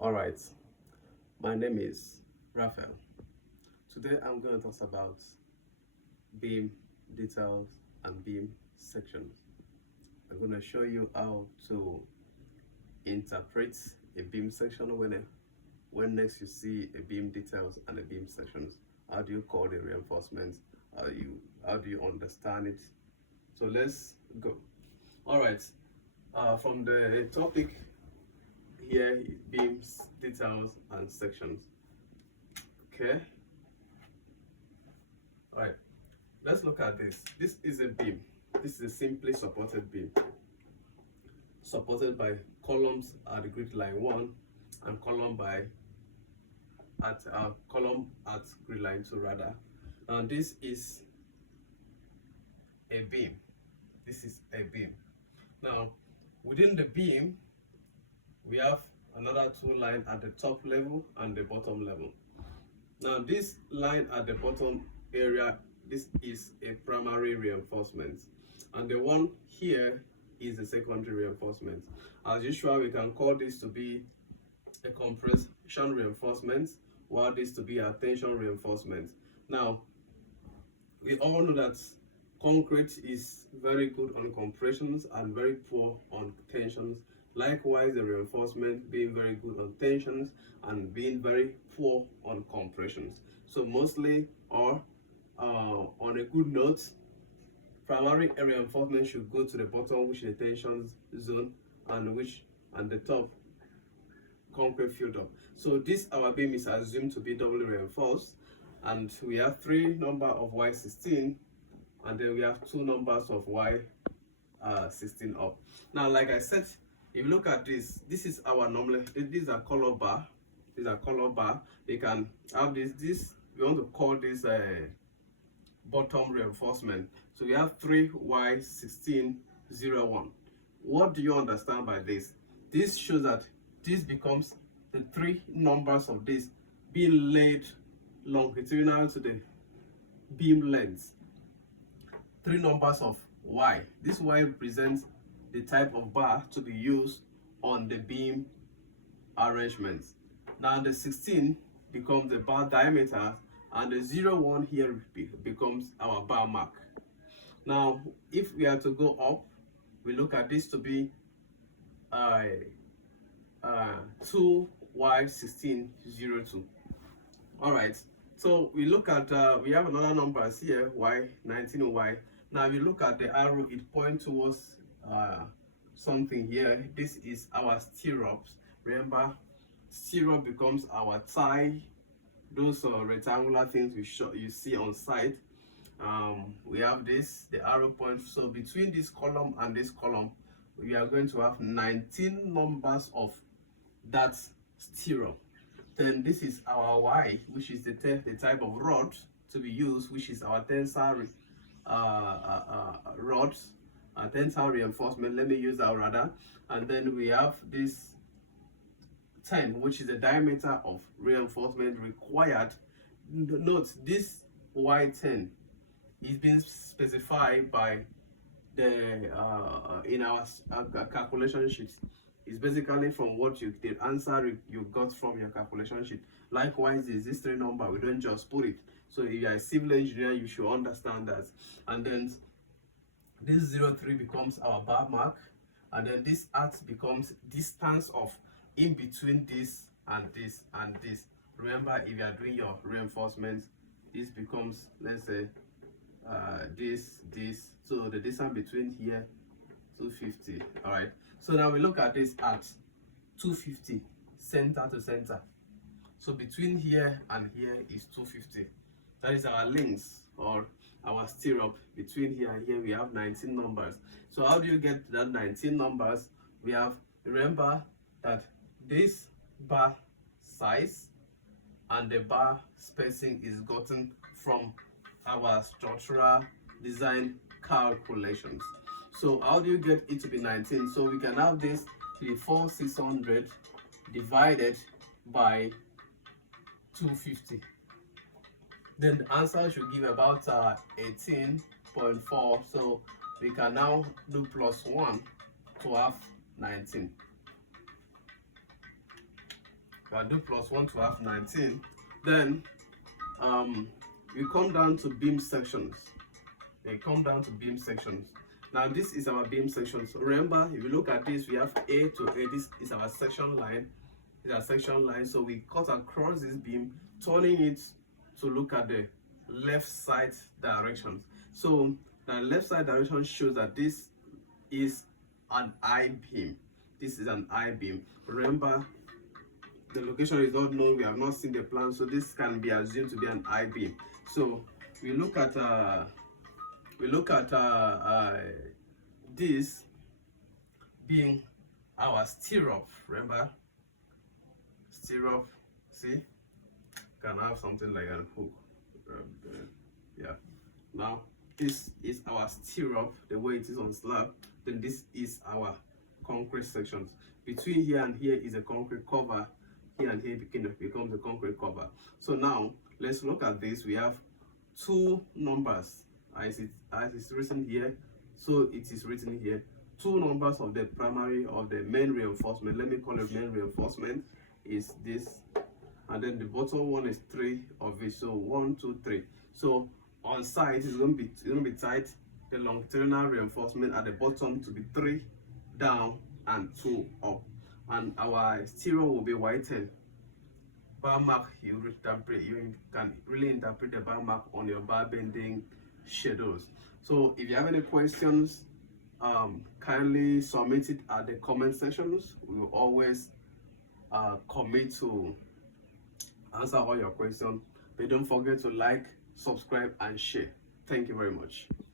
All right, my name is Raphael. Today I'm going to talk about beam details and beam sections. I'm going to show you how to interpret a beam section when next you see a beam details and a beam sections. How do you call the reinforcements? How do you understand it? So let's go. All right. From the topic here, beams, details, and sections. Okay. All right. Let's look at this. This is a beam. This is a simply supported beam, supported by columns at the grid line 1 and column at grid line 2 rather. And this is a beam. This is a beam. Now, within the beam, we have another two lines at the top level and the bottom level. Now, this line at the bottom area, this is a primary reinforcement, and the one here is a secondary reinforcement. As usual, we can call this to be a compression reinforcement, while this to be a tension reinforcement. Now, we all know that concrete is very good on compressions and very poor on tensions. Likewise, the reinforcement being very good on tensions and being very poor on compressions. So mostly, or on a good note, primary reinforcement should go to the bottom, which is the tension zone, and the top concrete filled up. So this our beam is assumed to be doubly reinforced, and we have three number of Y16, and then we have two numbers of Y16 up. Now, like I said, if you look at this, this is our normal. These are color bar. These are color bar. We can have this. We want to call this bottom reinforcement. So we have 3Y1601. What do you understand by this? This shows that this becomes the three numbers of this being laid longitudinal to the beam length. Three numbers of Y. This Y represents the type of bar to be used on the beam arrangement. Now the 16 becomes the bar diameter, and the 01 here becomes our bar mark. Now, if we are to go up, we look at this to be 2Y1602. All right. So we look at we have another numbers here, Y19Y. Now, if you look at the arrow, it points towards something here. This is our stirrups. Remember, stirrup becomes our thigh. Those are rectangular things you see on site. We have this, the arrow point. So between this column and this column, we are going to have 19 numbers of that stirrup. Then this is our Y, which is the type of rod to be used, which is our tensile rods, tensile reinforcement. Let me use that rather. And then we have this 10, which is the diameter of reinforcement required. Note this Y10 is being specified by the in our calculation sheet. It's basically from what the answer you got from your calculation sheet. Likewise, is this three number, we don't just put it. So if you are a civil engineer, you should understand that. And then this 03 becomes our bar mark, and then this at becomes distance of in between this and this and this. Remember, if you are doing your reinforcements, this becomes, let's say, this. So the distance between here, 250. All right. So now we look at this at 250, center to center. So between here and here is 250. That is our links or our stirrup. Between here and here we have 19 numbers. So how do you get that 19 numbers? We have, remember that this bar size and the bar spacing is gotten from our structural design calculations. So how do you get it to be 19? So we can have this 34600 divided by 250. Then the answer should give about 18.4. So we can now do plus 1 to have 19. I do plus 1 to have 19. Then we come down to beam sections. Now this is our beam sections. Remember, if you look at this, we have A to A. This is our section line. So we cut across this beam, turning it to look at the left side direction. So the left side direction shows that this is an I-beam. Remember, the location is not known. We have not seen the plan, so this can be assumed to be an I-beam. So we look at this being our stirrup. Remember, stirrup. See, can have something like a hook. Yeah. Now this is our stirrup, the way it is on slab. Then this is our concrete sections. Between here and here is a concrete cover. Here and here becomes a concrete cover. So now let's look at this. We have two numbers as it's written here. So it is written here. Two numbers of the main reinforcement. Let me call it main reinforcement is this, and then the bottom one is 3 of it. So 1, 2, 3. So on side it's going to be tight. The longitudinal reinforcement at the bottom to be 3 down and 2 up, and our stirrup will be whitened. Bar mark, you can really interpret the bar mark on your bar bending shadows. So if you have any questions, kindly submit it at the comment sections. We will always commit to answer all your questions. But don't forget to like, subscribe, and share. Thank you very much.